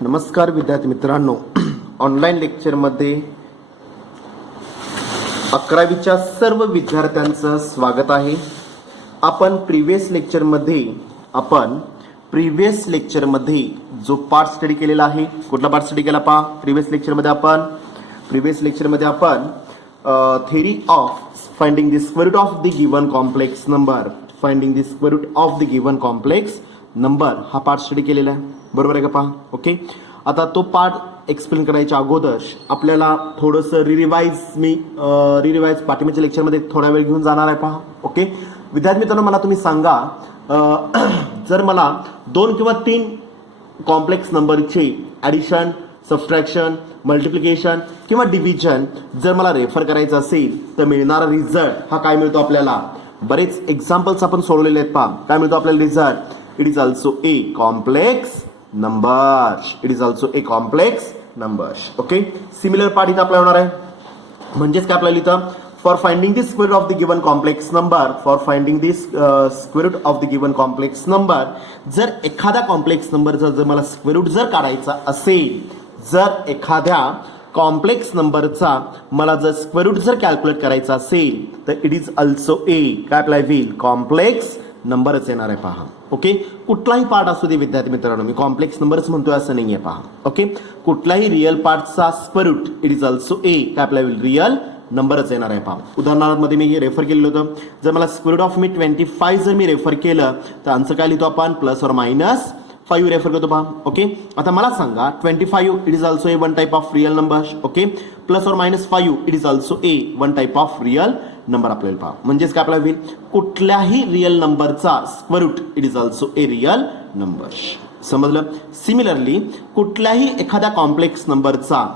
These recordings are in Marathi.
नमस्कार विद्यार्थी मित्रांनो, ऑनलाईन लेक्चरमध्ये 11वीच्या सर्व विद्यार्थ्यांचं स्वागत आहे. आपण प्रिव्हियस लेक्चरमध्ये जो पार्ट स्टडी केलेला आहे, कुठला पार्ट स्टडी केला पहा. प्रिव्हियस लेक्चरमध्ये आपण theory of finding the square root of the given complex number हा पार्ट स्टडी केलेला आहे. बरोबर आहे का पहा. ओके, आता तो पार्ट एक्सप्लेन करायच्या अगोदर आपल्याला थोडंसं रिरिवाइज पाठीमागच्या लेक्चरमध्ये थोडा वेळ घेऊन जाणार आहे पहा. ओके विद्यार्थी मित्रांनो, मला तुम्ही सांगा, जर मला 2 किंवा 3 कॉम्प्लेक्स नंबरचे ॲडिशन, सबट्रॅक्शन, मल्टिप्लिकेशन किंवा डिव्हिजन जर मला रेफर करायचं असेल तर मिळणारा रिझल्ट हा काय मिळतो आपल्याला. बरेच एक्झाम्पल्स आपण सोडवलेले आहेत पहा. काय मिळतो आपल्याला result. It is also a complex numbers. Okay, similar part इथं आपला होणार आहे. म्हणजेच काय आपल्याला इथं for finding the square root of the given complex number, जर एखाद्या कॉम्प्लेक्स नंबरचा जर मला स्क्वेअर रूट जर काढायचा असेल, जर एखाद्या कॉम्प्लेक्स नंबरचा मला जर स्क्वेअर रूट जर कॅल्क्युलेट करायचा असेल तर इट इज ऑल्सो ए काय अप्लाय होईल, कॉम्प्लेक्स नंबरच येणार आहे पहा. ओके, कुठलाही पार्ट असू दे विद्यार्थी मित्रांनो, मी कॉम्प्लेक्स नंबरच म्हणतोय असं नाहीये पहा. ओके, कुठलाही रिअल पार्टचा square root it is also a काय अप्लाय होईल, रिअल नंबरच येणार आहे पहा. उदाहरणामध्ये मी हे रेफर केलेलं होतं. जर मला स्क्वेअर रूट ऑफ 25 जर मी रेफर केलं तर आन्सर काय लिहितो आपण, +or-5 रेफर करतो पहा. ओके, आता मला सांगा 25 it is also a one type of real number. Okay, +or-5 it is also a one type of real number आपल्याला पहा. म्हणजेच काय आपल्याला होईल, कुठल्याही रिअल नंबरचा square root it is also a real number. समजलं. सिमिलरली कुठल्याही एखाद्या कॉम्प्लेक्स नंबरचा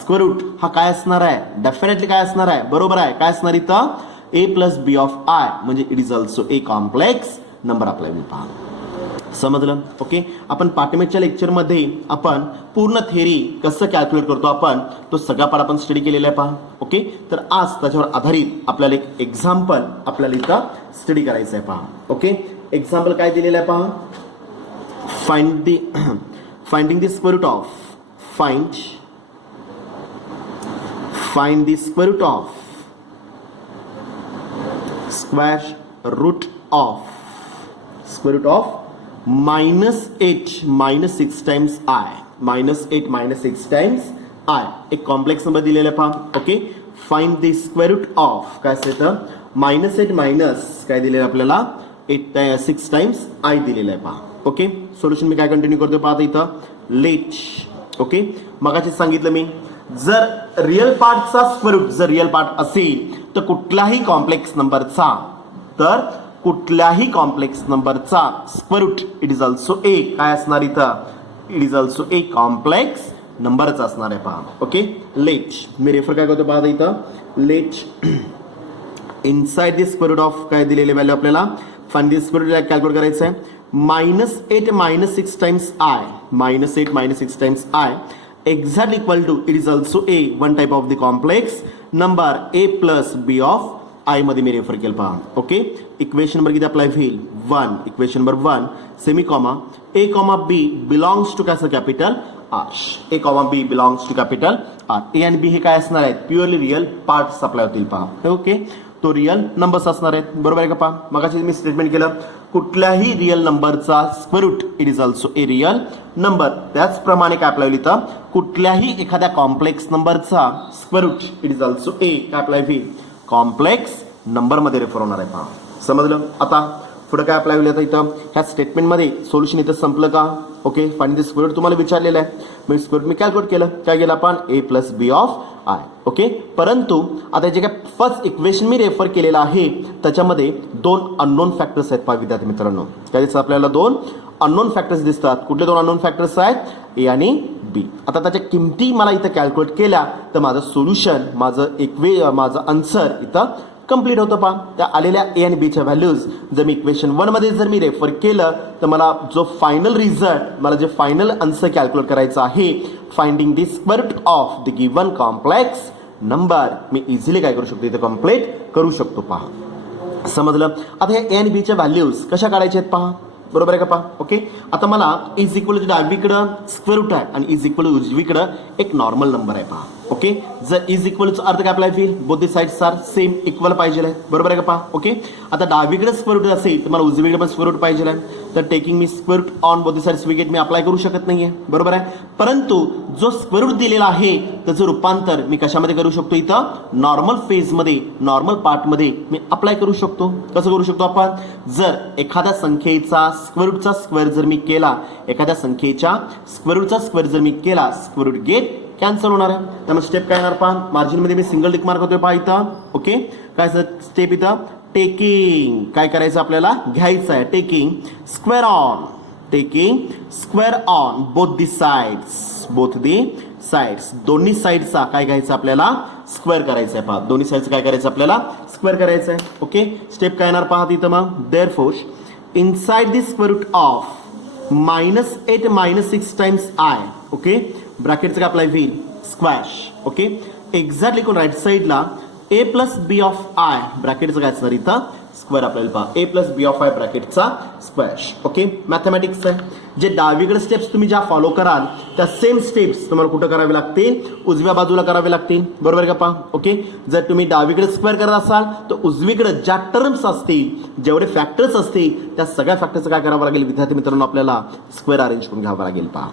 स्क्वेअर रूट हा काय असणार आहे, डेफिनेटली काय असणार आहे, बरोबर आहे, काय असणार इथं a+b ऑफ आय, म्हणजे it is also a complex number आपल्याला पहा. समजलं. ओके, आपण पाठीमागच्या लेक्चरमध्ये आपण पूर्ण थेरी कसं कॅल्क्युलेट करतो आपण तो सगळा पार्ट आपण स्टडी केलेला आहे पहा. ओके, तर आज त्याच्यावर आधारित आपल्याला एक एक्झाम्पल आपल्याला इथं स्टडी करायचं आहे पहा. ओके, एक्झाम्पल काय दिलेलं आहे पहा. Finding the square root of -8 -6 times I, एक कॉम्प्लेक्स नंबर दिलेला आहे पहा. Okay, find the square root of काय असतं, -8 मायनस काय दिलेलं आपल्याला 6 टाइम्स I दिलेलं आहे पहा. ओके, सोल्युशन मी काय कंटिन्यू करतो पहा इथं. लेट. ओके, मगाशी सांगितलं मी, जर रिअल पार्टचा स्क्वेअर रूट जर रिअल पार्ट असेल तर कुठल्याही कॉम्प्लेक्स नंबरचा square root it is also a काय असणार इथं, it is also a complex नंबरच असणार आहे पहा. ओके, लेट मी रेफर काय करतो पहा इथं. Let inside the square root of काय दिलेले व्हॅल्यू आपल्याला find the square root calculate करायचं आहे. -8 -6 times I exact equal to it is also a one type of the complex number a+b of I मध्ये मी रेफर केलं पहा. ओके, इक्वेशन नंबर किती अप्लाय होईल, 1. Equation number 1 semi comma a, b belongs to काय capital R. a, b belongs to capital R. a आणि b हे काय असणार आहेत, प्युअरली रिअल पार्ट्स अप्लाय होतील पहा. ओके, तो रिअल नंबर्स असणार आहेत. बरोबर आहे का पहा. मगाशी मी स्टेटमेंट केलं, कुठल्याही रिअल नंबरचा square root it is also a real number. त्याचप्रमाणे काय अप्लाय होईल इथं, कुठल्याही एखाद्या कॉम्प्लेक्स नंबरचा square root it is also a काय अप्लाय होईल, कॉम्प्लेक्स नंबर मध्ये रेफर होणार आहे पहा. समजलं. आता पुढे काय अप्लाय होईल, आता इथं ह्या स्टेटमेंटमध्ये सोल्युशन इथं संपलं का. Okay, find the square root तुम्हाला विचारलेलं आहे, मी स्क्वेअर रूट मी कॅल्क्युलेट केलं, काय केलं आपण, a+b ऑफ आय. ओके, परंतु आता जे काय फर्स्ट इक्वेशन मी रेफर केलेलं आहे त्याच्यामध्ये 2 अननोन फॅक्टर्स आहेत पहा विद्यार्थी मित्रांनो. काय दिसतात आपल्याला, 2 अननोन फॅक्टर्स दिसतात. कुठले 2 अननोन फॅक्टर्स आहेत, ए आणि बी. आता त्याच्या किमती मला इथं कॅल्क्युलेट केल्या तर माझं सोल्युशन, माझं आन्सर इथं कंप्लीट होतं पहा. त्या आलेल्या ए आणि बीच्या व्हॅल्यूज जर मी इक्वेशन 1 मध्ये जर मी रेफर केलं तर मला जो फायनल रिझल्ट, मला जे फायनल आन्सर कॅल्क्युलेट करायचं आहे, finding the square root of the given complex number, मी इझिली काय करू शकतो इथं कंप्लीट करू शकतो पहा. समजलं. आता हे ए आणि बीच्या व्हॅल्यूज कशा काढायच्या आहेत पहा. बरोबर आहे का पहा. ओके, आता मला इज इक्वल टू डावीकडं स्क्वेअर रूट आहे आणि इज इक्वल टू उजवीकडं एक नॉर्मल नंबर आहे पहा. ओके, जर इज इक्वलचा अर्थ काय अप्लाय होईल, both the sides are same equal पाहिजे आहे. बरोबर आहे का पहा. ओके, आता डावीकडे स्क्वेअर रूट असेल तर मला उजवीकडे पण स्क्वेअर रूट पाहिजे आहे. तर टेकिंग मी square root on both the sides we get मी अप्लाय करू शकत नाहीये. बरोबर आहे, परंतु जो स्क्वेअर रूट दिलेला आहे त्याचं रूपांतर मी कशामध्ये करू शकतो, इथं नॉर्मल फेजमध्ये नॉर्मल पार्टमध्ये मी अप्लाय करू शकतो. कसं करू शकतो आपण, जर एखाद्या संख्येचा स्क्वेअर रूटचा स्क्वेअर जर मी केला, एखाद्या संख्येच्या स्क्वेअर रूटचा स्क्वेअर जर मी केला, स्क्वेअर रूट गेट कॅन्सल होणार आहे. त्यामुळे स्टेप काय येणार पहा, मार्जिनमध्ये मी सिंगल टिक मार्क होतोय पहा इथं. ओके, काय स्टेप इथं, टेकिंग काय करायचं आपल्याला, घ्यायचं आहे taking square on, taking square on both the sides, both the sides, दोन्ही साइडचा काय घ्यायचं आपल्याला, स्क्वेअर करायचं आहे पहा. दोन्ही साइडचं काय करायचं आपल्याला, स्क्वेअर करायचं आहे. ओके, स्टेप काय येणार पहा तिथं मग, therefore inside the square root of -8 -6 times I. Okay, ब्रॅकेटचं काय अप्लाय होईल, स्क्वॅश. ओके, एक्झॅक्टली कोण राईट साईडला a plus B of I ब्रॅकेटचं काय असणार इथं, स्क्वेअर आपल्याला पहा, a plus B of I ब्रॅकेटचा स्क्वॅश. ओके, मॅथमॅटिक्स आहे. जे डावीकडे स्टेप्स तुम्ही ज्या फॉलो कराल त्या सेम स्टेप्स तुम्हाला कुठं करावे लागतील, उजव्या बाजूला करावे लागतील. बरोबर का पहा. ओके, जर तुम्ही डावीकडे स्क्वेअर करत असाल तर उजवीकडे ज्या टर्म्स असतील, जेवढे फॅक्टर्स असतील त्या सगळ्या फॅक्टरचं काय करावं लागेल विद्यार्थी मित्रांनो, आपल्याला स्क्वेअर अरेंज करून घ्यावं लागेल पहा.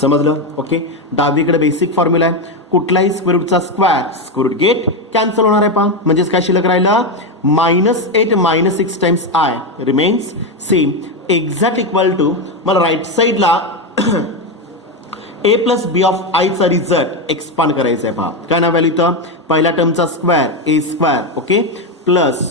समजलं. ओके, डावीकडे बेसिक फॉर्म्युला आहे, कुठलाही स्क्वेअर रूटचा स्क्वेअर रूट गेट कॅन्सल होणार आहे पहा. म्हणजेच काय शिल्लक राहिलं, -8 -6 times I remains same, exact equal to मला राईट साईडला a प्लस बी ऑफ आयचा रिझल्ट एक्सपांड करायचा आहे पहा. काय नाव व्हॅल्यू इथं, पहिल्या टर्मचा square a square. Okay, plus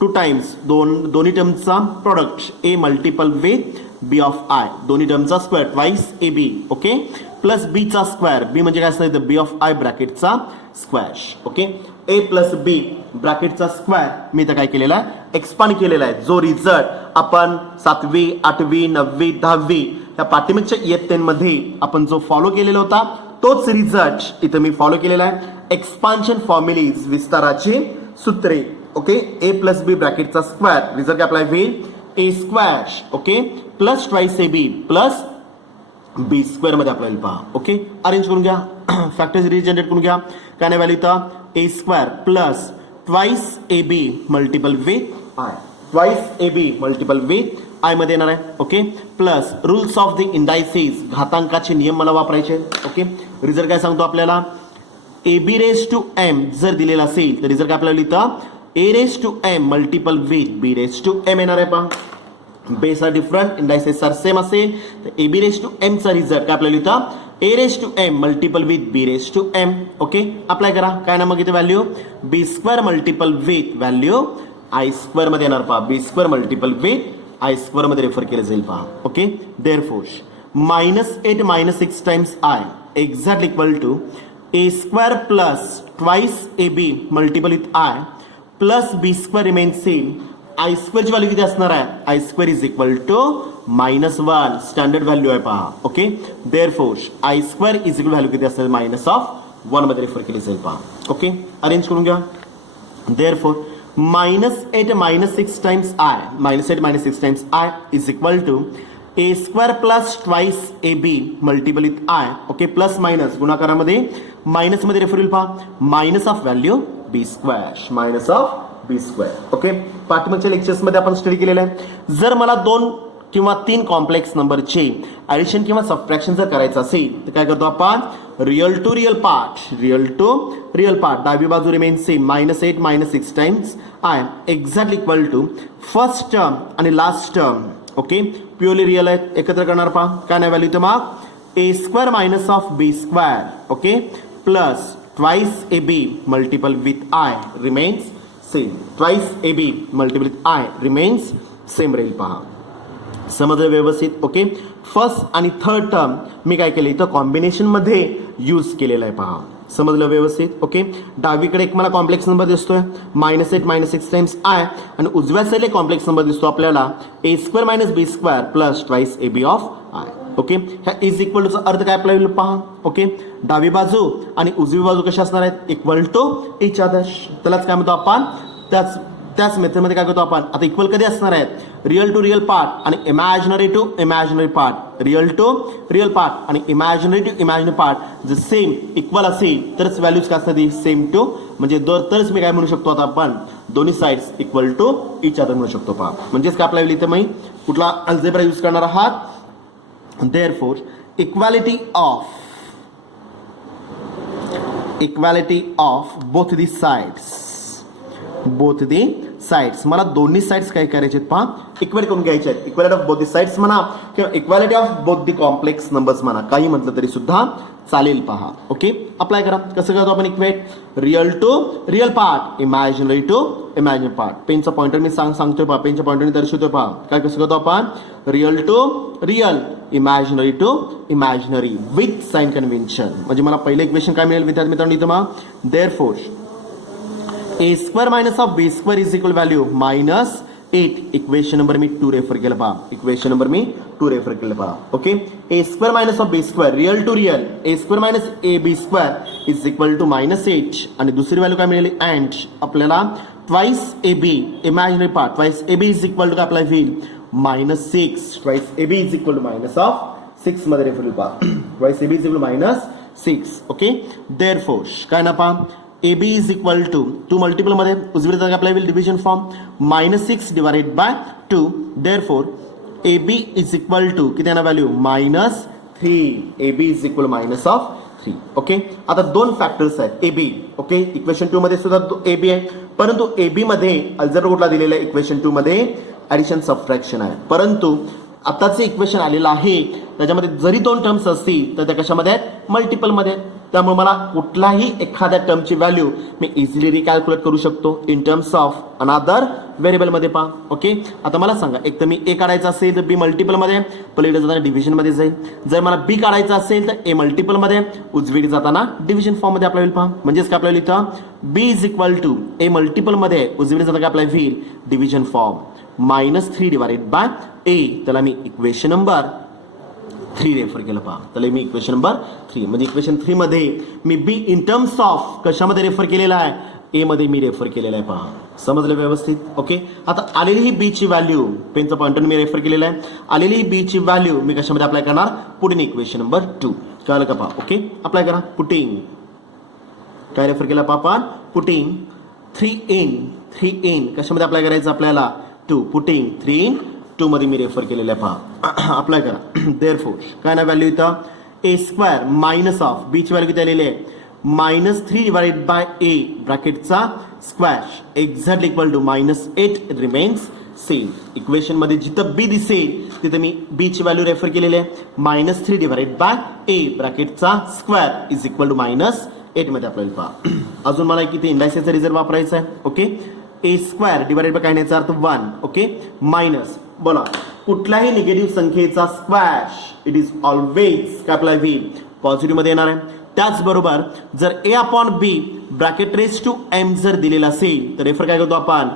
2 times दोन्ही टर्मचा product a multiple with B of I, दोन्ही टर्मचा स्क्वेअर ट्वाइस ए बी. ओके, प्लस बी चा स्क्वेअर, बी म्हणजे काय असतं, बी ऑफ आय ब्रॅकेटचा squash. Okay, A plus B ब्रॅकेटचा स्क्वेअर मी इथं काय केलेला आहे, एक्सपांड केलेला आहे. जो रिझल्ट आपण 7वी 8वी 9वी 10वी या पाठ्यमिकच्या इयत्तेमध्ये आपण जो फॉलो केलेला होता तोच रिझल्ट इथं मी फॉलो केलेला आहे. एक्सपान्शन फॉर्म्युलीज, विस्ताराची सूत्रे. ओके, ए प्लस बी ब्रॅकेटचा स्क्वेअर रिझल्ट काय अप्लाय होईल, A squash. Okay, plus twice A B plus B square मध्ये आपल्याला पहा. ओके, अरेंज करून घ्या, फॅक्टर्स रिजनरेट करून घ्या. काय नाही व्हॅल्यू इथं, A square plus twice A B multiple with I, twice A B multiple with I मध्ये येणार आहे. Okay, plus rules of the indices, घातांकाचे नियम मला वापरायचे. ओके, रिझल्ट काय सांगतो आपल्याला, A B raise to M जर दिलेला असेल तर रिझल्ट काय आपल्याला इथं, A raise to M multiple with B raise to M येणार आहे पहा. Base are different, indices are same असेल तर A B raise to M चा रिझल्ट काय आपल्याला इथं, A raise to M multiple with B raise to M. Okay, apply करा. काय ना मग इथे value B square multiple with value I square मध्ये येणार पहा. B square multiple with I square मध्ये रेफर केलं जाईल पहा. Okay, therefore -8 -6 times I exact equal to A square plus twice A B multiple with I plus B square remains same. I स्क्वेअरची व्हॅल्यू किती असणार आहे, I square is equal to -1 standard value आहे पहा. Okay, therefore I square is equal value किती असणार, -1 मध्ये रेफर केली जाईल पहा. ओके, अरेंज करून घ्या. Therefore -8 -6 times I, -8 -6 times I is equal to A square plus twice A B multiple with I. Okay, plus minus गुणाकारामध्ये मायनस मध्ये रेफर होईल पहा, minus of value B square, minus of B square. Okay, पाठीमागच्या लेक्चर्स मध्ये आपण स्टडी केलेलं आहे. जर मला 2 किंवा 3 कॉम्प्लेक्स नंबरचे ऍडिशन किंवा सबट्रॅक्शन जर करायचं असेल तर काय करतो आपण, real to real part, real to real part, डावी बाजू remain same, -8 -6 times I exact equal to first term आणि last term. Okay, purely real आहे, एकत्र करणार पहा. काय नाही व्हॅल्यू तर मग A square minus of B square. Okay, plus twice A B multiple with I remains same, twice A B multiple with I remains same राहील पहा. समजलं व्यवस्थित. ओके, फर्स्ट आणि थर्ड टर्म मी काय केलं इथं कॉम्बिनेशन मध्ये यूज केलेलं आहे पहा. समजलं व्यवस्थित. ओके, डावीकडे एक मला कॉम्प्लेक्स नंबर दिसतोय -8 -6 टाइम्स आय आणि उजव्या साईडला कॉम्प्लेक्स नंबर दिसतो आपल्याला A square minus B square plus twice A B of I. Okay, ह्या इज इक्वल टूचा अर्थ काय आपल्याला पहा. ओके, डावी बाजू आणि उजवी बाजू कशा असणार आहेत, इक्वल टू इच अदर. त्यालाच काय म्हणतो आपण, त्याच त्याच मेथडमध्ये काय करतो आपण, आता इक्वल कधी असणार आहेत, रिअल टू रिअल पार्ट आणि imaginary to imaginary part, real to real part आणि इमॅजिनरी टू इमॅजिनरी पार्ट जर सेम इक्वल असेल तरच व्हॅल्यूज काय असतात, सेम टू, म्हणजे तरच मी काय म्हणू शकतो आता आपण, दोन्ही sides equal to each other म्हणू शकतो पहा. म्हणजेच काय आपल्याला इथे मी कुठला अल्जेब्रा यूज करणार आहात, therefore equality of both the sides, मला दोन्ही साइड्स काय करायचे आहेत पहा, इक्वेट करून घ्यायचे आहेत. Equality of both the sides म्हणा किंवा equality of both the complex numbers म्हणा, काही म्हटलं तरी सुद्धा चालेल पहा. ओके, अप्लाय करा. कसं करतो आपण equate, real to real part, imaginary to imaginary part. पेनचा पॉइंटर मी सांगतोय पहा, पेनच्या पॉइंटरने दर्शवतोय पहा. काय कसं करतो आपण, real to real, imaginary to imaginary with sign convention. म्हणजे मला पहिलं इक्वेशन काय मिळेल विद्यार्थी मित्रांनो इथं मग, therefore a square minus of B square is equal value -8. Equation number मी 2 रेफर केलं पहा, इक्वेशन नंबर मी 2 रेफर केलं पहा. Okay, A square minus of B square, real to real, a square minus a b square is equal to -8. आणि दुसरी व्हॅल्यू काय मिळाली, अँड आपल्याला twice A b imaginary part, twice A b is equal to काय अप्लाय होईल, -6. Twice A b is equal to -6 मध्ये रेफर पहा, twice A b is equal to -6. Okay, therefore काय ना पहा, a b is equal to 2 multiple मध्ये उजवी जागा अप्लाय होईल division form, -6 divided by 2. Therefore a b is equal to किती आहे ना value, -3. A b is equal -3. Okay, आता दोन फॅक्टर्स आहेत ए बी. ओके, इक्वेशन 2 मध्ये सुद्धा ए बी आहे, परंतु ए बी मध्ये अल्जेब्रा कुठला दिलेला आहे, इक्वेशन 2 मध्ये ऍडिशन सबट्रॅक्शन आहे. परंतु आताचे इक्वेशन आलेलं आहे त्याच्यामध्ये जरी दोन टर्म्स असतील तर त्या कशामध्ये आहेत, मल्टिपलमध्ये. त्यामुळे मला कुठलाही एखाद्या टर्मची व्हॅल्यू मी इझिली रिकॅल्क्युलेट करू शकतो इन टर्म्स ऑफ अनादर व्हेरिएबलमध्ये पहा. ओके, आता मला सांगा, एक तर मी ए काढायचा असेल तर बी मल्टिपलमध्ये, पलीकडे जाताना डिव्हिजनमध्ये जाईल. जर मला बी काढायचा असेल तर ए मल्टिपलमध्ये, उजवीकडे जाताना डिव्हिजन फॉर्ममध्ये आपल्याला पहा. म्हणजेच काय आपल्याला इथं बी इज इक्वल टू ए मल्टिपलमध्ये, उजवीकडे जाताना काय आपल्याला होईल, डिव्हिजन फॉर्म, -3 डिवाइडेड बाय ए. त्याला मी इक्वेशन नंबर 3 रेफर केलं पहा. त्याला मी इक्वेशन नंबर 3, म्हणजे इक्वेशन 3 मध्ये मी बी इन टर्म्स ऑफ कशामध्ये रेफर केलेला आहे, ए मध्ये मी रेफर केलेला आहे पहा. समजलं व्यवस्थित. ओके, आता आलेली ही बी ची व्हॅल्यू, पेनचा पॉइंटर मी रेफर केलेला आहे, आलेली ही बी ची व्हॅल्यू मी कशामध्ये अप्लाय करणार, पुढील इक्वेशन नंबर 2. कळलं का पहा. ओके, अप्लाय करा. पुटिंग काय रेफर केला पहा आपण, पुटिंग 3 इन कशामध्ये अप्लाय करायचं आपल्याला, 2. पुटिंग 3 इन 2 मध्ये मी रेफर केलेलं आहे पहा. अप्लाय करा. देअरफोर काय ना व्हॅल्यू इथं, A square minus of B ची व्हॅल्यू किती आलेली आहे, -3 डिवाइडेड बाय ए ब्रॅकेटचा square exactly equal to -8 remains same. Equation मध्ये जिथं बी दिसेल तिथे मी बी ची व्हॅल्यू रेफर केलेली आहे, -3 डिवाइडेड बाय ए ब्रॅकेटचा स्क्वेअर इज इक्वल टू -8 मध्ये आपल्याला पहा. अजून मला किती इंडायसेसचा रिझल्ट वापरायचा आहे. Okay, A square divided by काय याचा अर्थ 1. ओके, मायनस, बोला कुठल्याही निगेटिव्ह संख्येचा स्क्वॅश इट इज ऑलवेज काय अप्लाय होईल, पॉझिटिव्ह मध्ये येणार आहे. त्याचबरोबर जर A upon B bracket raise to M जर दिलेला असेल तर रेफर काय करतो आपण,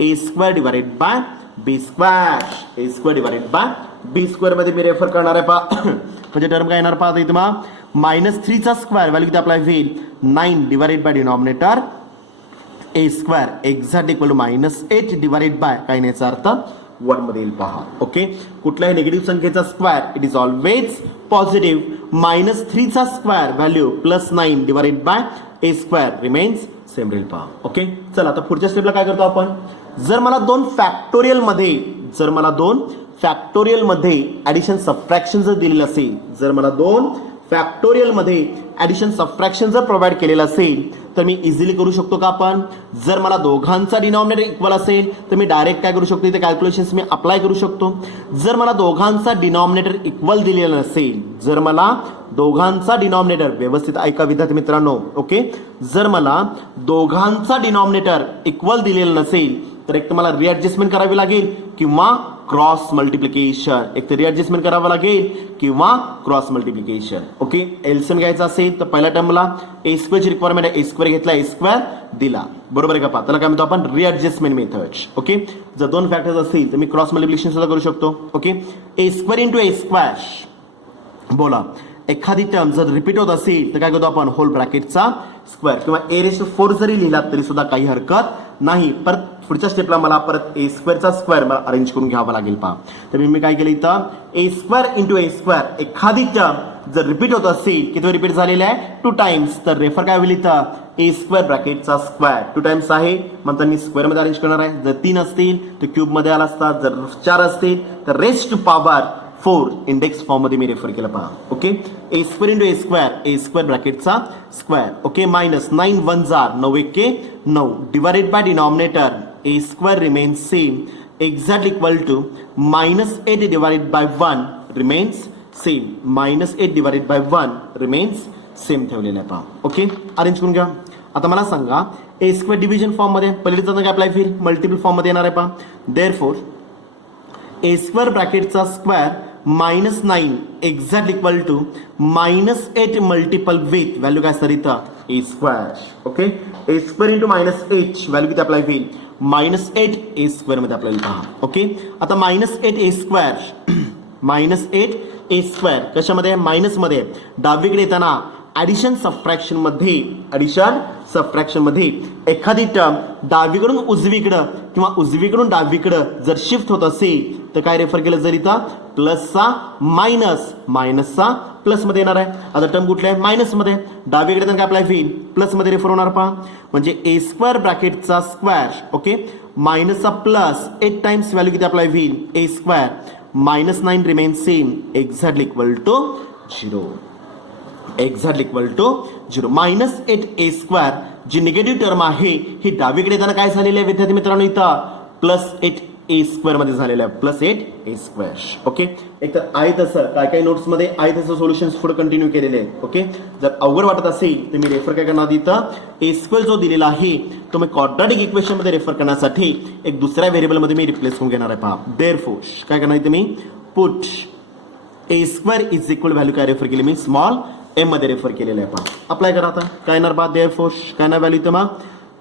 A square divided by B squash, A square divided by B square मध्ये मी रेफर करणार आहे पहा. म्हणजे टर्म काय येणार पहा इथं मग, -3 चा स्क्वेअर व्हॅल्यू किती अप्लाय होईल, 9 divided by denominator a square exact equal to -8 divided by काय याचा अर्थ 1 मध्ये येईल पहा. ओके, कुठल्याही निगेटिव्ह संख्येचा square it is always positive. -3 चा square value +9 divided by A square remains same राहील पहा. ओके, चला आता पुढच्या स्टेपला काय करतो आपण, जर मला दोन फॅक्टोरियल मध्ये ऍडिशन सबट्रॅक्शन जर दिलेलं असेल, जर मला 2 फॅक्टोरियल मध्ये ऍडिशन सबट्रॅक्शन जर प्रोव्हाइड केलेलं असेल तर मी इझिली करू शकतो का आपण, जर मला दोघांचा डिनॉमिनेटर इक्वल असेल तर मी डायरेक्ट काय करू शकतो, इथे कॅल्क्युलेशन्स मी अप्लाय करू शकतो. जर मला दोघांचा डिनॉमिनेटर इक्वल दिलेला नसेल, जर मला दोघांचा डिनॉमिनेटर, व्यवस्थित ऐका विद्यार्थी मित्रांनो. ओके, जर मला दोघांचा डिनॉमिनेटर इक्वल दिलेला नसेल तर एक तर मला रिॲडजस्टमेंट करावी लागेल किंवा क्रॉस मल्टिप्लिकेशन, एक तर रिॲडजस्टमेंट करावं लागेल किंवा क्रॉस मल्टिप्लिकेशन. ओके, एलसीएम घ्यायचा असेल तर पहिल्या टर्मला ए स्क्वेअरची रिक्वायरमेंट आहे, ए स्क्वेअर घेतला, ए स्क्वेअर दिला, बरोबर आहे का पहा. त्याला काय म्हणतो आपण, रिॲडजस्टमेंट मेथड. ओके, जर 2 फॅक्टर्स असतील तर मी क्रॉस मल्टिप्लिकेशन सुद्धा करू शकतो. Okay, A square into a square, बोला एखादी टर्म जर रिपीट होत असेल तर काय करतो आपण, होल ब्रॅकेटचा स्क्वेअर किंवा a⁴ जरी लिहिला तरी सुद्धा काही हरकत नाही. पर पुढच्या स्टेपला मला परत ए स्क्वेअरचा स्क्वेअर मला अरेंज करून घ्यावा लागेल पहा. तर मी काय केलं इथं A square into a square एखादी टर्म जर रिपीट होत असेल किती रिपीट झालेला आहे 2 टाइम्स तर रेफर काय होईल इथं ए स्क्वेअर ब्रॅकेटचा स्क्वेअर 2 टाइम्स आहे म्हणतात मी स्क्वेअर मध्ये अरेंज करणार आहे. जर 3 असतील तर क्यूब मध्ये आला असता, जर 4 असतील तर रेस्ट पॉवर 4 इंडेक्स फॉर्म मध्ये मी रेफर केलं पहा. Okay A square into a square ब्रॅकेटचा स्क्वेअर. ओके मायनस 9 1 जार 9 एके 9 divided by denominator a square remains same exact equal to -8 divided by 1 remains same -8 divided by 1 remains same ठेवलेलं आहे पहा. ओके अरेंज करून घ्या. आता मला सांगा ए स्क्वेअर डिव्हिजन फॉर्म मध्ये पहिले काय अप्लाय होईल मल्टिपल फॉर्म मध्ये येणार आहे पहा. देअरफॉर ए स्क्वेअर ब्रॅकेटचा square -9 exact equal to -8 multiple with value काय सर इथं A square. Okay A square into -8 value किती अप्लाय होईल -8 ए स्क्वेअर मध्ये अप्लाय पहा. ओके आता -8 ए स्क्वेअर -8 ए स्क्वेअर कशामध्ये मायनस मध्ये डावीकडे येताना ऍडिशन सबट्रॅक्शन मध्ये एखादी टर्म डावीकडून उजवीकडं किंवा उजवीकडून डावीकडं जर शिफ्ट होत असेल तर काय रेफर केलं जर इथं प्लसचा मायनसचा प्लस मध्ये येणार आहे. आता टर्म कुठल्या आहे मायनस मध्ये डावीकडे तर काय अप्लाय होईल प्लस मध्ये रेफर होणार पहा. म्हणजे ए स्क्वेअर ब्रॅकेटचा स्क्वेअर ओके मायनसचा प्लस 8 टाइम्स व्हॅल्यू किती अप्लाय होईल A square -9 remains same exactly equal to 0 exactly equal to 0 -8 A square जी निगेटिव्ह टर्म आहे ही डावीकडे येताना काय झालेली आहे विद्यार्थी मित्रांनो इथं +8 ए स्क्वेअर मध्ये झालेलं आहे +8 ए स्क्वेअर. ओके एक तर आहे तसं काय नोट्स मध्ये आहे तसं सोल्युशन्स पुढे कंटिन्यू केलेले आहेत. ओके जर अवघड वाटत असेल तर मी रेफर काय करणार इथं ए स्क्वेअर जो दिलेला आहे तो मी क्वाड्रॅटिक इक्वेशन मध्ये रेफर करण्यासाठी एक दुसऱ्या व्हेरिएबल मध्ये मी रिप्लेस करून घेणार आहे पहा. देअरफॉर काय करणार इथे me put A square is equal value काय रेफर केली मी स्मॉल एम मध्ये रेफर केलेलं आहे पहा. अप्लाय करा आता काय येणार पहा. देअरफॉर काय ना व्हॅल्यू इथं मग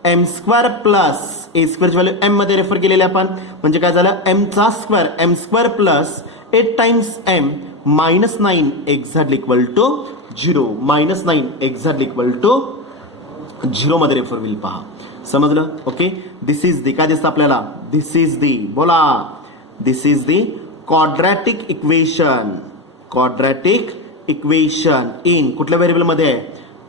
एम स्क्वेअर प्लस ए स्क्वेअरची व्हॅल्यू एम मध्ये रेफर केलेली आपण म्हणजे काय झालं m square plus 8 times m -9 exactly equal to 0 -9 exactly equal to 0 मध्ये रेफर होईल पहा. समजलं. ओके दिस इज दी काय दिसतं आपल्याला दिस इज दी बोला this is the quadratic equation in कुठल्या व्हेरिएबल मध्ये आहे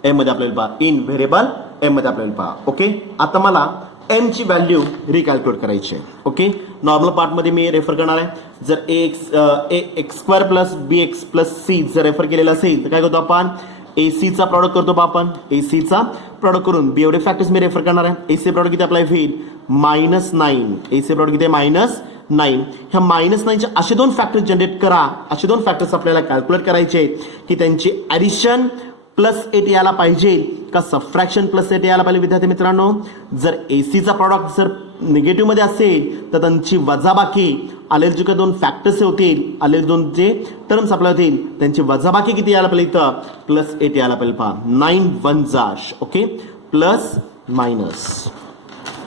एम मध्ये आपल्याला पहा इन व्हेरिएबल एम मध्ये आपल्याला पहा. ओके आता मला एम ची व्हॅल्यू रिकॅल्क्युलेट करायची आहे. ओके नॉर्मल पार्ट मध्ये मी रेफर करणार आहे जर एक्स स्क्वेअर प्लस बी एक्स प्लस सी जर रेफर केलेलं असेल तर काय करतो आपण एसीचा प्रॉडक्ट करतो आपण एसीचा प्रॉडक्ट करून बी एवढे फॅक्टर्स मी रेफर करणार आहे. एसी प्रॉडक्ट किती अप्लाय होईल -9 एसी प्रॉडक्ट किती -9 ह्या -9चे असे 2 फॅक्टर्स जनरेट करा. असे 2 फॅक्टर्स आपल्याला कॅल्क्युलेट करायचे की त्यांची ऍडिशन +8 यायला पाहिजे का सबट्रॅक्शन +8 यायला पाहिजे विद्यार्थी मित्रांनो. जर एसीचा प्रॉडक्ट जर निगेटिव्ह मध्ये असेल तर त्यांची वजाबाकी आलेले जे काही 2 फॅक्टर्स होतील आलेले 2 जे टर्म्स आपल्याला होतील त्यांची वजाबाकी किती यायला पाहिजे इथं +8 यायला पाहिजे पहा. 9 1 जार ओके प्लस मायनस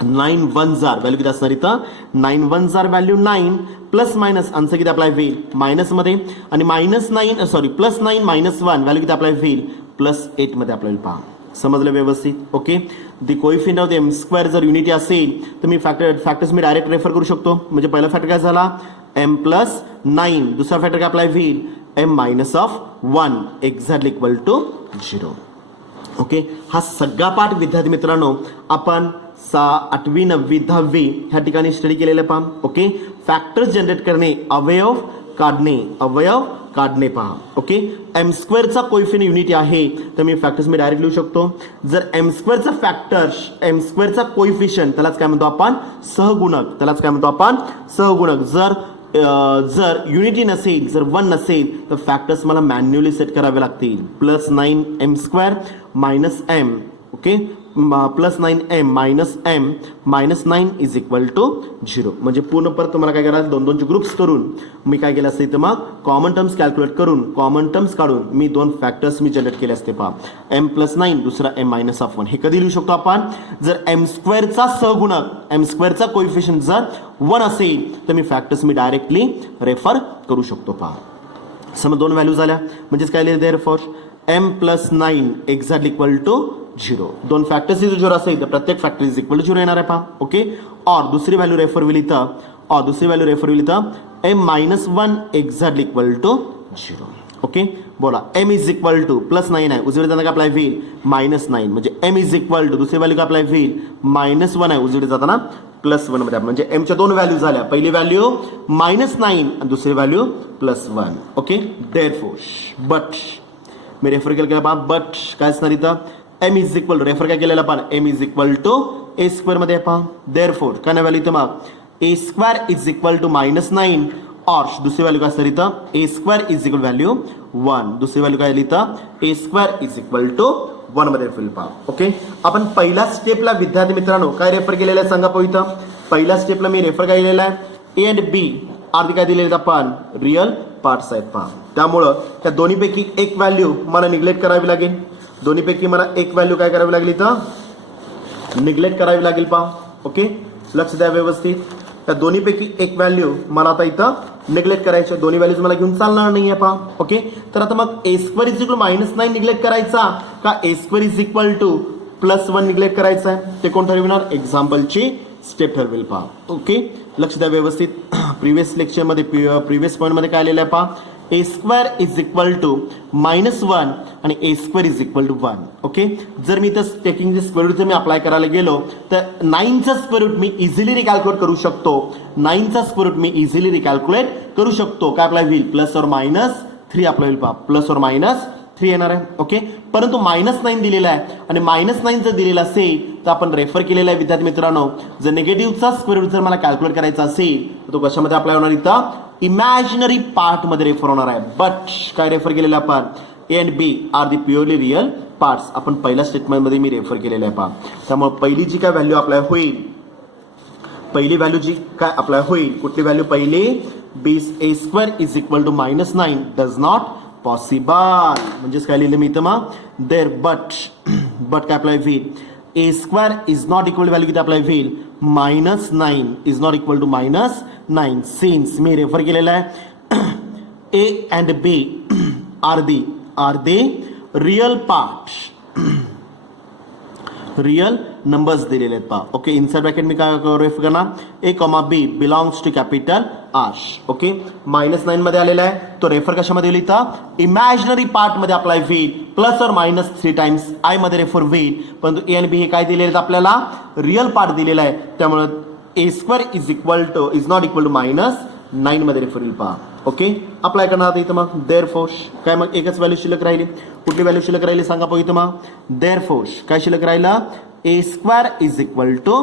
9 1 जार व्हॅल्यू किती असणार इथं 9 1 जार व्हॅल्यू 9 प्लस मायनस आन्सर किती अप्लाय होईल मायनस मध्ये आणि -9 सॉरी +9 -1 व्हॅल्यू किती अप्लाय होईल +8 मध्ये आपल्याला पहा. समजलं व्यवस्थित. Okay the coefficient of the m square जर युनिटी असेल तर मी फॅक्टर्स मी डायरेक्ट रेफर करू शकतो. म्हणजे पहिला फॅक्टर काय झाला m+9 दुसरा फॅक्टर काय अप्लाय होईल m-1 exactly equal to 0. Okay हा सगळा पार्ट विद्यार्थी मित्रांनो आपण 8वी 9वी 10वी ह्या ठिकाणी स्टडी केलेलं पहा. ओके फॅक्टर्स जनरेट करणे अवयव काढणे पहा. ओके एम स्क्वेअरचा कोइफिशिएंट युनिटी आहे तर मी फॅक्टर्स मी डायरेक्ट लिहू शकतो. जर एम स्क्वेअरचा एम स्क्वेअरचा कोइफिशिएंट त्यालाच काय म्हणतो आपण सहगुणक जर युनिटी नसेल जर 1 नसेल तर फॅक्टर्स मला मॅन्युअली सेट करावे लागतील. +9 m square -m okay +9 m -9 is equal to 0. म्हणजे पूर्ण परत तुम्हाला काय करायचं 2 चे ग्रुप्स करून मी काय केलं असते तर मग कॉमन टर्म्स कॅल्क्युलेट करून कॉमन टर्म्स काढून मी 2 फॅक्टर्स मी जनरेट केले असते पहा m+9 दुसरा m-1. हे कधी लिहू शकतो आपण जर एम स्क्वेअरचा कोइफिशिएंट जर 1 असेल तर मी फॅक्टर्स मी डायरेक्टली रेफर करू शकतो पहा. समज 2 व्हॅल्यू झाल्या म्हणजेच काय लिहिलं therefore m+9 exactly equal to zero. दोन फॅक्टर्सची झिरो असेल तर प्रत्येक factor is equal to zero येणार आहे पहा. ओके. और दुसरी व्हॅल्यू रेफर होईल इथं m-1 exactly equal to zero. Okay. बोला m is equal to plus 9 आहे, उजवीकडे जाताना काय अप्लाय होईल -9. म्हणजे m इज इक्वल टू दुसरी व्हॅल्यू काय अप्लाय होईल -1 आहे, उजवीकडे जाताना +1 मध्ये. म्हणजे m च्या दोन व्हॅल्यू झाल्या, पहिली व्हॅल्यू -9 आणि दुसरी व्हॅल्यू +1. ओके. देअरफोर बट मी रेफर केलं पहा, बट काय असणार इथं m is equal to refer काय केलेला पहा m is equal to a square मध्ये पहा. देअरफोर काय नाही व्हॅल्यू इथं मग a square is equal to -9 और दुसरी व्हॅल्यू काय असणार इथं a square is equal value 1. दुसरी व्हॅल्यू काय आली इथं a square is equal to 1 मध्ये फिल पहा. ओके. आपण पहिल्या स्टेपला विद्यार्थी मित्रांनो काय रेफर केलेलं आहे सांगा. इथं पहिल्या स्टेपला मी रेफर काय केलेला आहे a अँड b आधी काय दिलेले आपण रिअल पार्ट्स आहेत पहा. त्यामुळं त्या दोन्हीपैकी एक व्हॅल्यू मला निग्लेक्ट करावी लागेल. दोन्हीपैकी मला एक व्हॅल्यू काय करावी लागली इथं निग्लेक्ट करावी लागेल पहा. ओके. लक्ष द्या व्यवस्थित. त्या दोन्हीपैकी एक व्हॅल्यू मला आता इथं निग्लेक्ट करायची. दोन्ही व्हॅल्यूज मला घेऊन चालणार नाही आहे पहा. ओके. तर आता मग a square is equal -9 neglect करायचा का a square is equal to +1 neglect करायचा आहे, ते कोण ठरविणार एक्झाम्पलची स्टेप ठरवेल पहा. ओके. लक्ष द्या व्यवस्थित. प्रिव्हियस लेक्चरमध्ये प्रिव्हियस पॉईंटमध्ये काय आलेलं आहे पहा a square is equal to -1 आणि a square is equal to 1. Okay. जर मी तर टेकिंग स्क्वेअर रूट जर मी अप्लाय करायला गेलो तर 9चा स्क्वेअर रूट मी इझिली रिकॅल्क्युलेट करू शकतो. 9चा स्क्वेअर रूट मी इझिली रिकॅल्क्युलेट करू शकतो. काय अप्लाय होईल +or-3 अप्लाय होईल पहा. +or-3 येणार आहे. ओके. परंतु -9 दिलेला आहे आणि -9 जर दिलेला असेल तर आपण रेफर केलेला आहे विद्यार्थी मित्रांनो, जर निगेटिव्हचा स्क्वेअर रूट जर मला कॅल्क्युलेट करायचा असेल तर तो कशामध्ये अप्लाय होणार इथं इमॅजिनरी पार्ट मध्ये रेफर होणार आहे. बट काय रेफर केलेलं आपण a and b are the purely real parts. आपण पहिल्या स्टेटमेंटमध्ये मी रेफर केलेलं आहे पहा. त्यामुळे पहिली जी काय व्हॅल्यू अप्लाय होईल, पहिली व्हॅल्यू जी काय अप्लाय होईल, कुठली व्हॅल्यू पहिली a square is equal to -9 does not possible. म्हणजेच काय लिहिलं मी इथं मग देअर बट काय अप्लाय होईल a square is not equal value किती अप्लाय होईल -9 is not equal to -9 since मी रेफर केलेला आहे a and b are they real part, real numbers दिलेले आहेत पहा. ओके. इनसाइड ब्रॅकेट मी काय रेफर करणार a, b belongs to capital R. Okay. -9 मध्ये आलेला आहे तो रेफर कशामध्ये येईल इथं इमॅजिनरी पार्ट मध्ये अप्लाय होईल +or-3 टाइम्स I मध्ये रेफर होईल. परंतु a आणि b हे काय दिलेले आहेत आपल्याला रिअल पार्ट दिलेला आहे. त्यामुळे a square is not equal to -9 मध्ये रेफर होईल पहा. ओके. अप्लाय करणार आता इथं मग देअरफोर काय मग एकच व्हॅल्यू शिल्लक राहिली. कुठली व्हॅल्यू शिल्लक राहिली सांगा पहा इथं मग देअरफोर काय शिल्लक राहिलं a square is equal to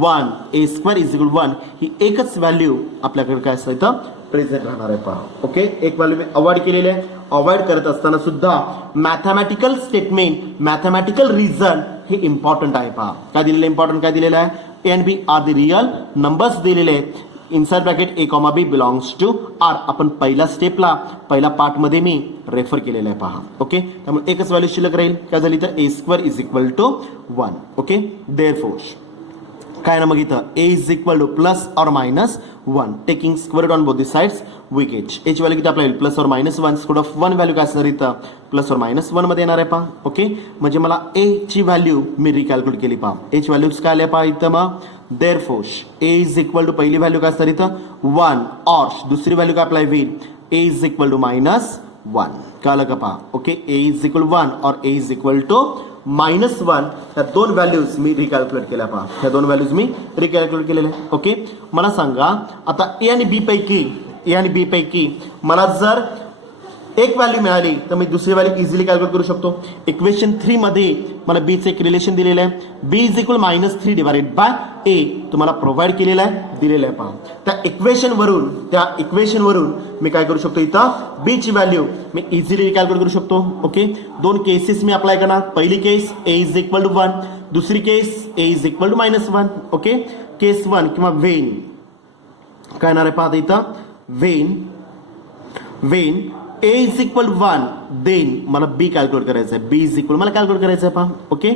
1. a square is equal 1 ही एकच व्हॅल्यू आपल्याकडे काय असतं इथं प्रेझेंट राहणार आहे पहा. ओके. एक व्हॅल्यू मी अवॉइड केलेली आहे. अवॉइड करत असताना सुद्धा मॅथमॅटिकल स्टेटमेंट, मॅथमॅटिकल रिझन हे इम्पॉर्टंट आहे पहा. काय दिलेलं इम्पॉर्टंट काय दिलेलं आहे a and b are the real numbers दिलेले आहेत. Inside bracket a, b belongs to R. आपण पहिल्या स्टेपला पहिल्या पार्टमध्ये मी रेफर केलेलं आहे पहा. ओके. त्यामुळे एकच व्हॅल्यू शिल्लक राहील काय झाली तर a square is equal to 1. Okay. Therefore काय ना मग इथं a is equal to +or-1 taking square root on both the sides we get a ची व्हॅल्यू किती आपल्याला +or-1 स्क्वेअर ऑफ 1 व्हॅल्यू काय असणार इथं +or-1 मध्ये येणार आहे पहा. ओके. म्हणजे मला a ची व्हॅल्यू मी रिकॅल्क्युलेट केली पहा. a ची व्हॅल्यूज काय आल्या पहा इथं मग therefore a is equal to पहिली व्हॅल्यू काय असणार इथं 1 और दुसरी व्हॅल्यू काय अप्लाय होईल a इज इक्वल टू -1. कळलं का पहा. ओके. a इज इक्वल 1 और a इज इक्वल टू -1 या दोन व्हॅल्यूज मी रिकॅल्क्युलेट केल्या पहा. ह्या दोन व्हॅल्यूज मी रिकॅल्क्युलेट केलेल्या. ओके. मला सांगा आता a आणि b पैकी मला जर एक व्हॅल्यू मिळाली तर मी दुसरी व्हॅल्यू इझिली कॅल्क्युलेट करू शकतो. इक्वेशन 3 मध्ये मला b चे एक रिलेशन दिलेलं आहे b is equal -3 divided bye a तुम्हाला प्रोव्हाइड केलेला आहे दिलेलं आहे पहा. त्या इक्वेशनवरून मी काय करू शकतो इथं b ची व्हॅल्यू मी इझिली कॅल्क्युलेट करू शकतो. ओके. दोन केसेस मी अप्लाय करणार. पहिली case a is equal to 1, दुसरी case a is equal to -1. Okay. Case 1 किंवा वेन काय येणार आहे पहा इथं when a is equal 1 then मला b कॅल्क्युलेट करायचं आहे. b इज इक्वल मला कॅल्क्युलेट करायचं आहे पहा. ओके.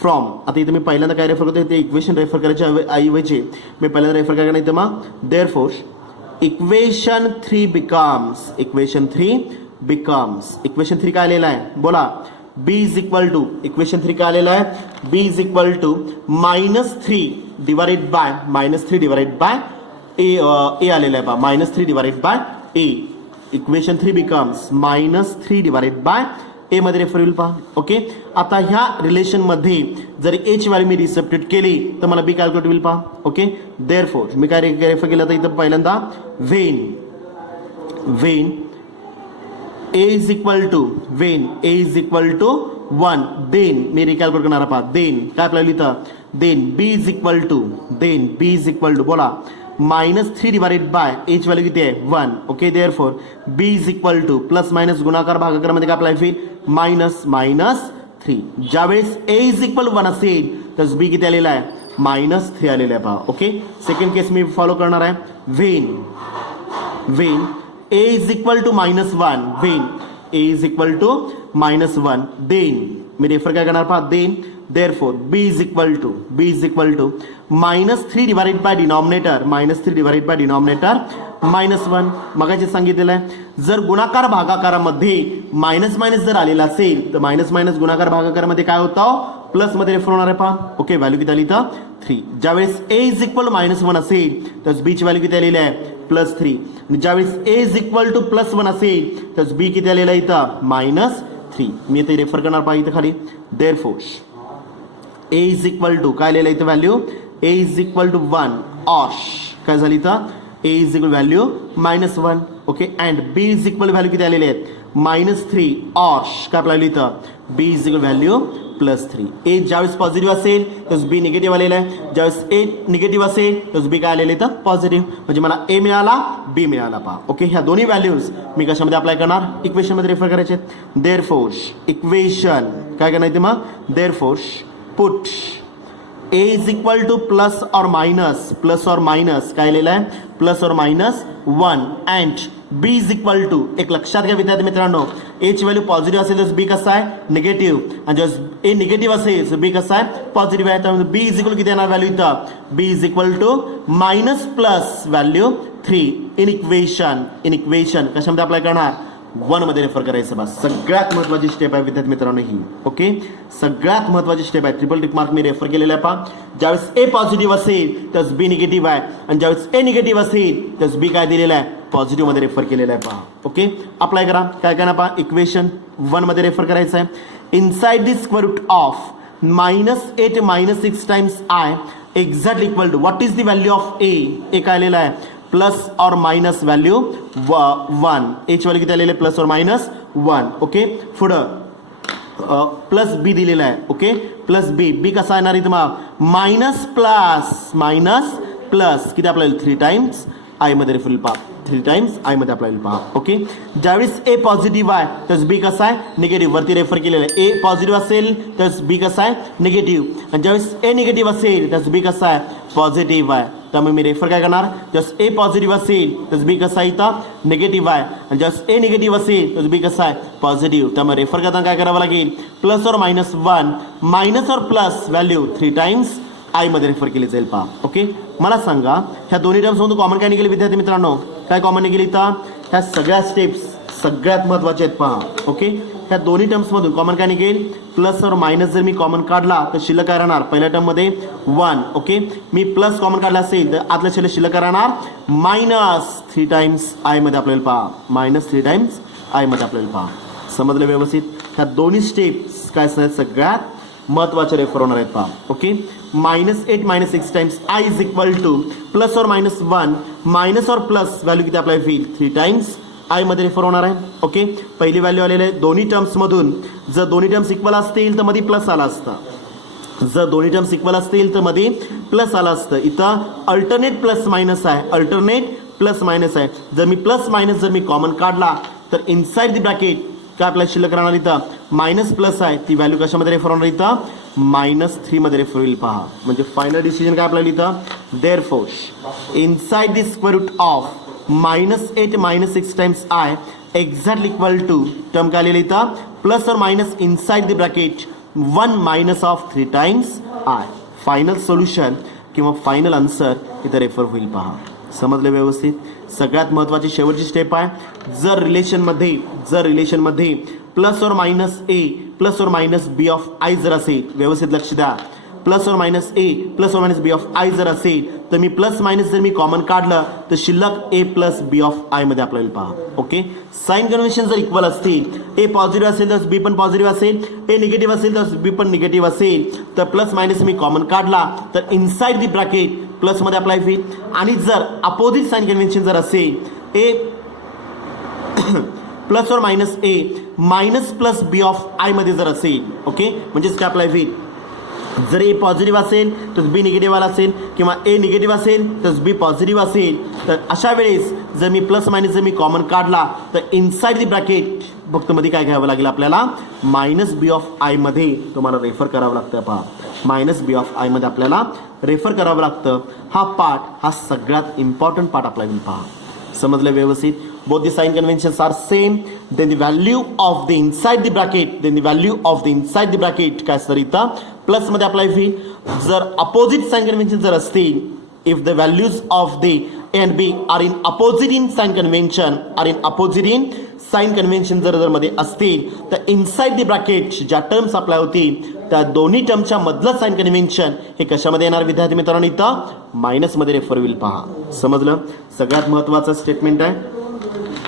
फ्रॉम आता इथं मी पहिल्यांदा काय रेफर करतो ते इक्वेशन रेफर करायच्या ऐवजी मी पहिल्यांदा रेफर काय करणार इथं मग देअरफोर इक्वेशन 3 बिकम्स इक्वेशन 3 काय आलेलं आहे बोला B is equal to equation 3 काय आलेलं आहे B is equal to -3 divided by -3 divided by A आलेलं आहे पहा -3 divided by A equation 3 becomes -3 divided by A मध्ये रेफर होईल पहा ओके आता ह्या रिलेशन मध्ये जर ए ची व्हॅल्यू मी रिसबस्टिट्यूट केली तर मला बी कॅल्क्युलेट होईल पहा ओके देअरफॉर मी काय रेफर केलं तर इथं पहिल्यांदा when A is equal to 1 then मी रिकॅल्क्युलेट करणार पहा देन काय आपल्याला इथं then B is equal to बोला -3 डिवाइडेड बाय ए ची व्हॅल्यू किती आहे 1 okay therefore b is equal to plus minus गुणाकार भागाकारामध्ये काय अप्लाय होईल -3 ज्यावेळेस ए इज इक्वल 1 असेल तर बी किती आलेला आहे -3 आलेला आहे पहा ओके सेकंड केस मी फॉलो करणार आहे when A is equal to -1 when A is equal to -1 then मी रेफर काय करणार पहा then therefore b is equal to -3 divided by denominator -1 मगाशी सांगितलेलं आहे जर गुणाकार भागाकारामध्ये मायनस जर आलेला असेल तर मायनस गुणाकार भागाकारामध्ये काय होतं प्लस मध्ये रेफर होणार आहे पहा ओके व्हॅल्यू किती आली इथं 3 ज्यावेळेस ए इज इक्वल -1 असेल तर बी ची व्हॅल्यू किती आलेली आहे +3 ज्यावेळेस ए इज इक्वल टू +1 असेल तर बी किती आलेला आहे इथं -3 मी इथे रेफर करणार पहा इथं खाली therefore A is equal to काय आलेलं इथं value A is equal to 1 or काय झाली इथं A is equal value -1 okay and B is equal value किती आलेले आहेत -3 ऑर काय आपल्याला इथं B is equal value +3 A ज्यावेळेस पॉझिटिव्ह असेल तर बी निगेटिव्ह आलेला आहे ज्यावेळेस ए निगेटिव्ह असेल तर बी काय आलेलं इथं पॉझिटिव्ह म्हणजे मला ए मिळाला बी मिळाला पहा ओके ह्या दोन्ही व्हॅल्यूज मी कशामध्ये अप्लाय करणार इक्वेशन मध्ये रेफर करायचे देअरफॉर इक्वेशन काय करणार इथे मग therefore put a is equal to plus और मायनस काय आलेलं आहे +or-1 and B is equal to एक लक्षात घ्या विद्यार्थी मित्रांनो ए ची व्हॅल्यू पॉझिटिव्ह असेल तर बी कसा आहे निगेटिव्ह आणि जर ए निगेटिव्ह असेल तर बी कसा आहे पॉझिटिव्ह आहे त्यामुळे बी इज इक्वल किती येणार व्हॅल्यू इथं B is equal to -+3 in equation कशामध्ये अप्लाय करणार 1 मध्ये रेफर करायचं बस सगळ्यात महत्त्वाची स्टेप आहे विद्यार्थी मित्रांनो ही ओके सगळ्यात महत्त्वाची स्टेप आहे triple tick mark me refer केलेला आहे पहा ज्यावेळेस ए पॉझिटिव्ह असेल तर बी निगेटिव्ह आहे आणि ज्यावेळेस ए निगेटिव्ह असेल तर बी काय दिलेला आहे पॉझिटिव्ह मध्ये रेफर केलेला आहे पहा ओके अप्लाय करा काय करणार पहा इक्वेशन 1 मध्ये रेफर करायचं आहे inside the square root of -8 -6 times I exactly equal to what is the value of A काय आलेला आहे +or- व्हॅल्यू 1 एच व्हॅल्यू किती आलेले +or-1 ओके पुढं प्लस बी दिलेला आहे ओके प्लस बी कसा येणार इथं मग मायनस किती आपल्याला 3 टाइम्स आय मध्ये रेफर पहा 3 टाइम्स आय मध्ये आपल्याला पहा ओके ज्यावेळेस ए पॉझिटिव्ह आहे तर बी कसा आहे निगेटिव्ह वरती रेफर केलेलं आहे ए पॉझिटिव्ह असेल तर बी कसा आहे निगेटिव्ह आणि ज्यावेळेस ए निगेटिव्ह असेल तर बी कसा आहे पॉझिटिव्ह आहे त्यामुळे मी रेफर काय करणार जस्ट ए पॉझिटिव्ह असेल तर बी कसा आहे इथं निगेटिव्ह आहे आणि जस्ट ए निगेटिव्ह असेल तर बी कसा आहे पॉझिटिव्ह त्यामुळे रेफर करताना काय करावं लागेल +or-1 मायनस और प्लस व्हॅल्यू 3 टाइम्स आय मध्ये रेफर केली जाईल पहा ओके मला सांगा ह्या दोन्ही टर्म्स मधून कॉमन काय निघेल विद्यार्थी मित्रांनो काय कॉमन निघेल इथं ह्या सगळ्या स्टेप्स सगळ्यात महत्त्वाचे आहेत पहा ओके ह्या दोन्ही टर्म्स मधून कॉमन काय निघेल +or- जर मी कॉमन काढला तर शिल्लक काय राहणार पहिल्या टर्म मध्ये 1 ओके मी प्लस कॉमन काढला असेल तर आतल्या शिल्लक राहणार -3 टाइम्स आय मध्ये आपल्याला पहा -3 टाइम्स आय मध्ये आपल्याला पहा समजलं व्यवस्थित ह्या दोन्ही स्टेप्स काय असतात सगळ्यात महत्त्वाचे रेफर होणार आहेत पहा okay -8 -6 times I is equal to +or-1 minus और प्लस व्हॅल्यू किती आपल्याला होईल 3 टाइम्स आय मध्ये रेफर होणार आहे ओके पहिली व्हॅल्यू आलेली आहे दोन्ही टर्म्स मधून जर दोन्ही टर्म्स इक्वल असतील तर मध्ये प्लस आला असता जर दोन्ही टर्म्स इक्वल असतील तर मध्ये प्लस आला असतं इथं अल्टरनेट प्लस मायनस आहे जर मी प्लस मायनस जर मी कॉमन काढला तर इनसाइड द ब्रॅकेट काय आपल्याला शिल्लक राहणार इथं मायनस प्लस आहे ती व्हॅल्यू कशामध्ये रेफर होणार इथं -3 मध्ये रेफर होईल पहा म्हणजे फायनल डिसिजन काय आपल्याला इथं therefore inside the square root of -8 -6 times I exactly equal to term काय आलेलं इथं +or- inside the bracket 1 minus of 3 times i final solution किंवा फायनल आन्सर इथं रेफर होईल पहा समजलं व्यवस्थित सगळ्यात महत्त्वाची शेवटची स्टेप आहे जर रिलेशनमध्ये प्लस और मायनस ए प्लस और मायनस बी ऑफ आय जर असेल, व्यवस्थित लक्ष द्या, प्लस और मायनस ए प्लस और मायनस बी ऑफ आय जर असेल तर मी प्लस मायनस जर मी कॉमन काढलं तर शिल्लक ए प्लस बी ऑफ आय मध्ये आपल्याला पहा. ओके, साइन कन्व्हेन्शन जर इक्वल असतील, ए पॉझिटिव्ह असेल तर बी पण पॉझिटिव्ह असेल, ए निगेटिव्ह असेल तर बी पण निगेटिव्ह असेल, तर प्लस मायनस मी कॉमन काढला तर इनसाइड दी ब्रॅकेट प्लस मध्ये अप्लाय होईल. आणि जर अपोजिट साइन कन्व्हेन्शन जर असेल, ए प्लस और minus a minus plus B of i मध्ये जर असेल, ओके, म्हणजेच काय अप्लाय होईल, जर ए पॉझिटिव्ह असेल तर बी निगेटिव्ह आला असेल, किंवा ए निगेटिव्ह असेल तर बी पॉझिटिव्ह असेल, तर अशा वेळेस जर मी प्लस मायनस जर मी कॉमन काढला तर इनसाइड दी ब्रॅकेट फक्त मध्ये काय घ्यावं लागेल आपल्याला, मायनस बी ऑफ आय मध्ये तुम्हाला रेफर करावं लागतं. पहा, मायनस बी ऑफ आय मध्ये आपल्याला रेफर करावं लागतं. हा पार्ट हा सगळ्यात इम्पॉर्टंट पार्ट आपल्याला पहा. समजलं व्यवस्थित? both the sign conventions are same, then the value of the inside the bracket, then the value of the inside the bracket काय असतं इथं प्लस मध्ये अप्लाय होईल. जर अपोजिट साइन कन्व्हेन्शन जर असतील, if the values of the A and B are in opposite in sign convention, are in opposite in sign convention जर मध्ये असतील तर इनसाइड द ब्रॅकेट ज्या टर्म्स अप्लाय होतील त्या दोन्ही टर्मच्या मधलं साइन कन्व्हेन्शन हे कशामध्ये येणार विद्यार्थी मित्रांनो, इथं मायनस मध्ये रेफर होईल. पहा, समजलं? सगळ्यात महत्वाचं स्टेटमेंट आहे.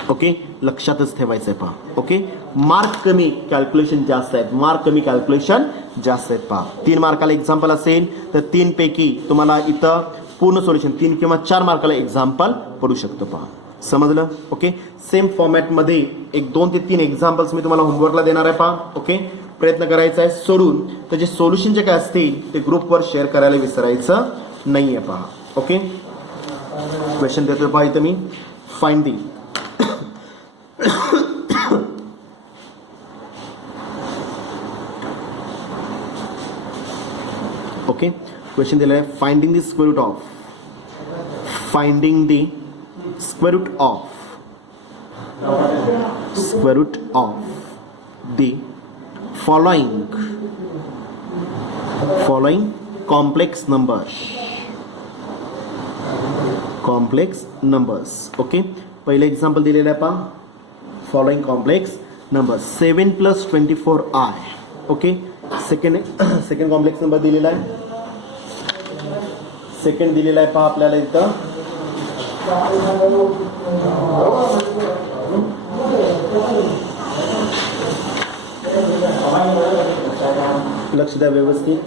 ओके, लक्षातच ठेवायचं आहे. पहा, ओके, मार्क कमी कॅल्क्युलेशन जास्त आहेत, मार्क कमी कॅल्क्युलेशन जास्त आहेत. पहा, 3 मार्काला एक्झाम्पल असेल तर 3 पैकी तुम्हाला इथं पूर्ण सोल्युशन 3 किंवा 4 मार्काला एक्झाम्पल पडू शकतो. पहा, समजलं? ओके, सेम फॉर्मॅटमध्ये 1, 2 ते 3 एक्झाम्पल्स मी तुम्हाला होमवर्कला देणार आहे. पहा, ओके, प्रयत्न करायचा आहे सोडून तर जे सोल्युशन जे काय असतील ते ग्रुपवर शेअर करायला विसरायचं नाही आहे. पहा, ओके, क्वेश्चन देतो. पहा इथं मी फाइंड दी ओके, क्वेश्चन दिला आहे finding the square root of, finding the square root of, square root of the following complex numbers. Okay, पहिले एक्झाम्पल दिलेलं आहे. पहा, फॉलोइंग कॉम्प्लेक्स नंबर 7 + 24i. ओके, सेकंड कॉम्प्लेक्स नंबर दिलेला आहे, सेकंड दिलेला आहे. पहा आपल्याला इथं लक्ष द्या व्यवस्थित.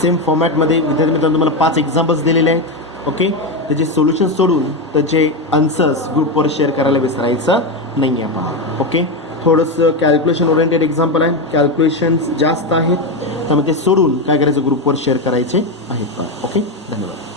सेम फॉर्मॅटमध्ये विद्यार्थी मित्रांनो तुम्हाला 5 एक्झाम्पल्स दिलेले आहेत. ओके, त्याचे सोल्युशन सोडून त्याचे आन्सर्स ग्रुपवर शेअर करायला विसरायचं नाही आहे. पहा, ओके, थोडंसं कॅल्क्युलेशन ओरिएंटेड एक्झाम्पल आहे, कॅल्क्युलेशन्स जास्त आहेत त्यामुळे ते सोडून काय करायचं ग्रुपवर शेअर करायचे आहेत. ओके, धन्यवाद.